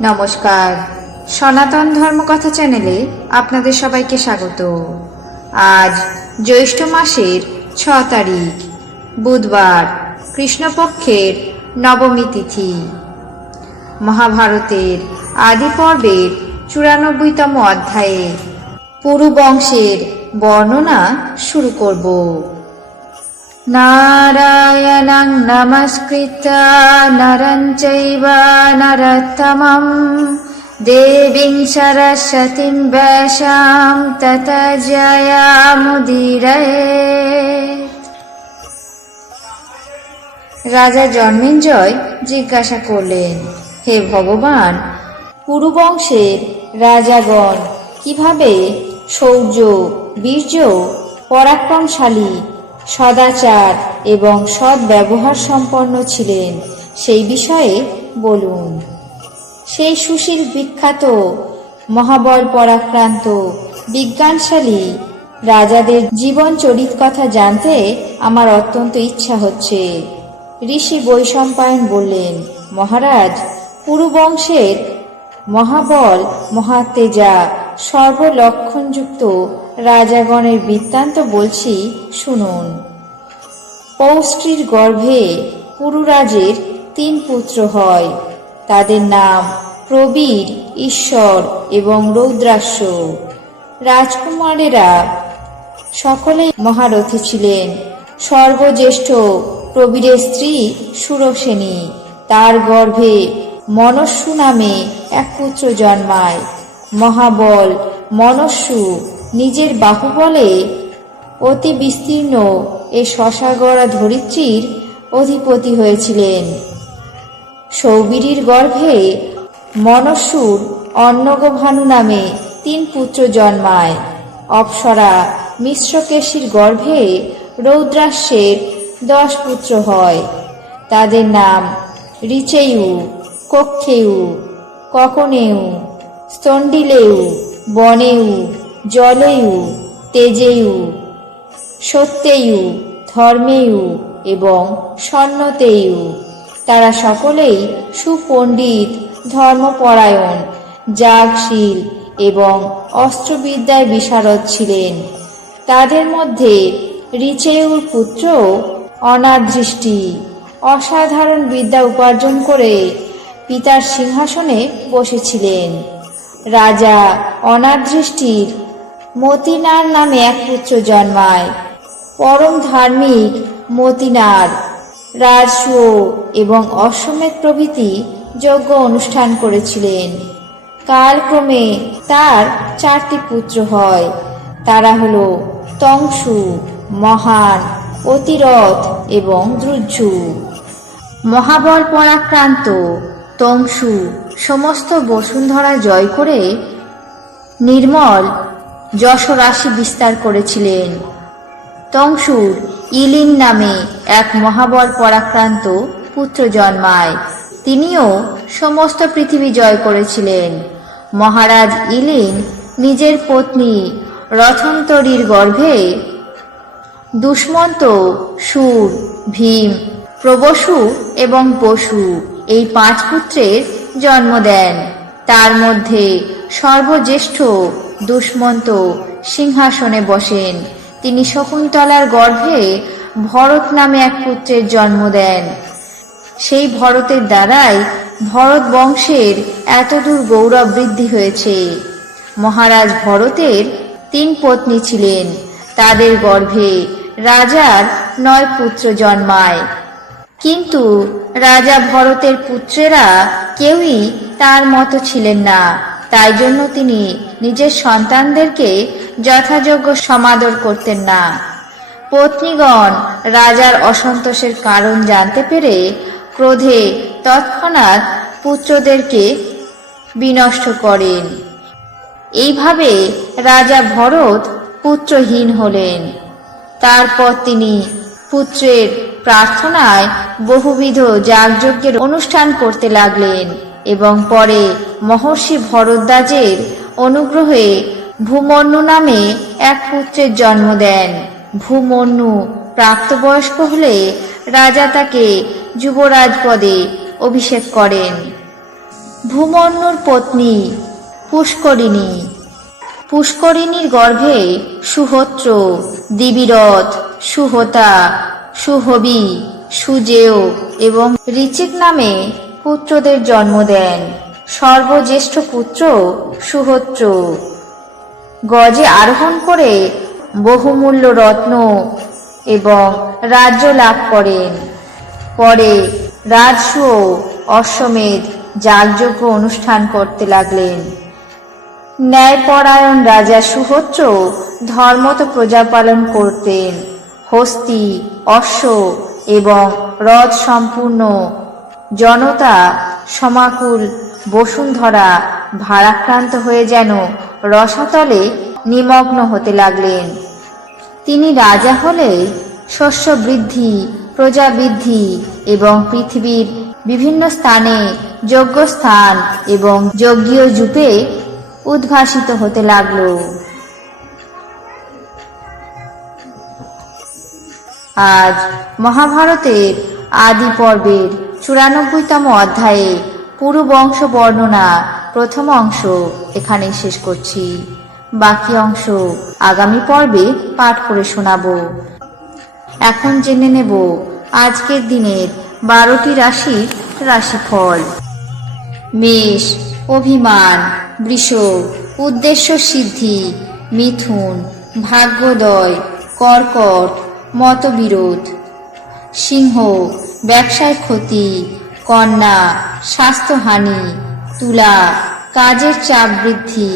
নমস্কার। সনাতন ধর্মকথা চ্যানেলে আপনাদের সবাইকে স্বাগত। আজ জ্যৈষ্ঠ মাসের ছ তারিখ, বুধবার, কৃষ্ণপক্ষের নবমী তিথি। মহাভারতের আদি পর্বের চুরানব্বইতম অধ্যায়ে পুরুবংশের বর্ণনা শুরু করব। নারায়ণং নমস্কৃত্য নরং চৈব নরোত্তমं দেবীং সরস্বতীং ব্যাসাং তত জয়ামুদীরয়ে রাজা জন্মেঞ্জয় জিজ্ঞাসা করলেন, হে ভগবান, পুরুবংশের রাজাগণ, কীভাবে শৌর্য বীর্য, পরাক্রমশালী সদাচার এবং সৎ ব্যবহার সম্পন্ন ছিলেন। সেই বিষয়ে বলুন। সেই সুশীল বিখ্যাত মহাবল পরাক্রান্ত, বিজ্ঞানশালী রাজাদের জীবন চরিত কথা জানতে আমার অত্যন্ত ইচ্ছা হচ্ছে। ঋষি বৈশম্পায়ন বললেন, মহারাজ, পুরুবংশের মহাবল মহাতেজা সর্বলক্ষণযুক্ত রাজাগণের বৃত্তান্ত বলছি, শুনুন। পৌষ্টির গর্ভে পুরুরাজের তিন পুত্র হয়। তাদের নাম প্রবীর, ঈশ্বর এবং রৌদ্রাস্য রাজকুমারেরা সকলেই মহারথী ছিলেন। সর্বজ্যেষ্ঠ প্রবীরের স্ত্রী সুরসেনী, তার গর্ভে মনস্যু নামে এক পুত্র জন্মায়। মহাবল মনস্সু নিজের বাহুবলে অতি বিস্তীর্ণ এ শশাগড়া ধরিত্রীর অধিপতি হয়েছিলেন। সৌবীরীর গর্ভে মনস্সুর অন্নগভানু নামে তিন পুত্র জন্মায়। অপ্সরা মিশ্রকেশীর গর্ভে রৌদ্রাস্যের দশ পুত্র হয়। তাদের নাম রিচেয়ু কক্ষেয়ু, ককনেয়ু স্তন্ডিলেয়ু বনেয়ু জলেয়ু, তেজেয়ু, সত্যেয়ু, ধর্মেয়ু এবং স্বর্ণতেয়ু তারা সকলেই সুপণ্ডিত, ধর্মপরায়ণ যাগশীল এবং অস্ত্রবিদ্যায় বিশারদ ছিলেন। তাদের মধ্যে রিচেউর পুত্র অনাদৃষ্টি অসাধারণ বিদ্যা উপার্জন করে পিতার সিংহাসনে বসেছিলেন। রাজা অনাদৃষ্টির মতিনার নামে এক পুত্র জন্মায়। পরম ধার্মিক মতিনার। রাজসূয় এবং অশ্বমেধ প্রভৃতি যজ্ঞ অনুষ্ঠান করেছিলেন। কালক্রমে তার চারটি পুত্র হয়। তারা হল তংসু, মহান, অতিরথ এবং দ্রুজু মহাবল পরাক্রান্ত তংশু সমস্ত বসুন্ধরা জয় করে নির্মল যশরাশি বিস্তার করেছিলেন। তংসুর ইলিন নামে এক মহাবল পরাক্রান্ত পুত্র জন্মায়। তিনিও সমস্ত পৃথিবী জয় করেছিলেন। মহারাজ ইলিন নিজের পত্নী রথন্তরীর গর্ভে দুষ্মন্ত, সুর, ভীম, প্রবসু এবং পশু এই পাঁচ পুত্রের জন্ম দেন। তার মধ্যে সর্বজ্যেষ্ঠ দুষ্মন্ত সিংহাসনে বসেন। তিনি শকুন্তলার গর্ভে ভরত নামে এক পুত্রের জন্ম দেন। সেই ভরতের দ্বারাই ভরত বংশের এতদূর গৌরব বৃদ্ধি হয়েছে। মহারাজ ভরতের তিন পত্নী ছিলেন। তাদের গর্ভে রাজার নয় পুত্র জন্মায়। কিন্তু রাজা ভরতের পুত্রেরা কেউই তার মতো ছিলেন না। তাই জন্য তিনি নিজের সন্তানদেরকে যথাযোগ্য সমাদর করতেন না। পত্নীগণ রাজার অসন্তোষের কারণ জানতে পেরে ক্রোধে তৎক্ষণাৎ পুত্রদেরকে বিনষ্ট করেন। এইভাবে রাজা ভরত পুত্রহীন হলেন। তারপর তিনি পুত্রের প্রার্থনায় বহুবিধ যাগযজ্ঞের অনুষ্ঠান করতে লাগলেন। এবং পরে মহর্ষি ভরদ্বাজের অনুগ্রহে ভূমন্যু নামে এক পুত্রের জন্ম দেন। ভূমন্যু প্রাপ্তবয়স্ক হলে রাজা তাকে যুবরাজ পদে অভিষেক করেন। ভূমন্যুর পত্নী পুষ্করিণী। পুষ্করিণীর গর্ভে সুহত্র দিবিরথ, সুহতা, সুহবি, সুজেয় এবং ঋচিক নামে পুত্রদের জন্ম দেন। সর্বজ্যেষ্ঠ পুত্র সুহত্র। গজে আরোহণ করে বহুমূল্য রত্ন এবং রাজ্য লাভ করেন। পরে রাজসু অশ্বমেধ যাগযজ্ঞ অনুষ্ঠান করতে লাগলেন। ন্যায়পরায়ণ রাজা সুহত্র ধর্মত প্রজা পালন করতেন। হস্তি, অশ্ব এবং রথ সম্পূর্ণ জনতা সমাকুল, বসুন্ধরা ভারাক্রান্ত হয়ে যেন রসাতলে নিমগ্ন হতে লাগলেন। তিনি রাজা হলে শস্য বৃদ্ধি, প্রজা বৃদ্ধি এবং পৃথিবীর বিভিন্ন স্থানে যোগ্য স্থান এবং যজ্ঞীয় যুপে উদ্ভাসিত হতে লাগল। আজ মহাভারতের আদি পর্বের চুরানব্বইতম অধ্যায়ে পুরু বংশ বর্ণনা, প্রথম অংশ এখানে শেষ করছি। বাকি অংশ আগামী পর্বে পাঠ করে শোনাবো। এখন জেনে নেব আজকের দিনের বারোটি রাশির রাশিফল। মেষ, অভিমান, বৃষ, উদ্দেশ্য সিদ্ধি, মিথুন, ভাগ্যোদয়, কর্কট, মতবিরোধ। সিংহ ব্যবসায় ক্ষতি, কন্যা, স্বাস্থ্যহানি, তুলা, কাজের চাপ বৃদ্ধি,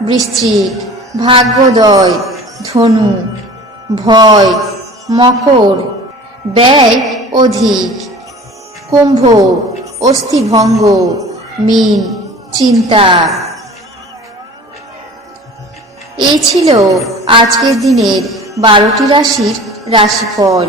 বৃশ্চিক, ভাগ্যোদয়, ধনু, ভয়, মকর, ব্যয় অধিক, কুম্ভ, অস্থিভঙ্গ, মিন, চিন্তা। এই ছিল আজকের দিনের বারোটি রাশির রাশিফল।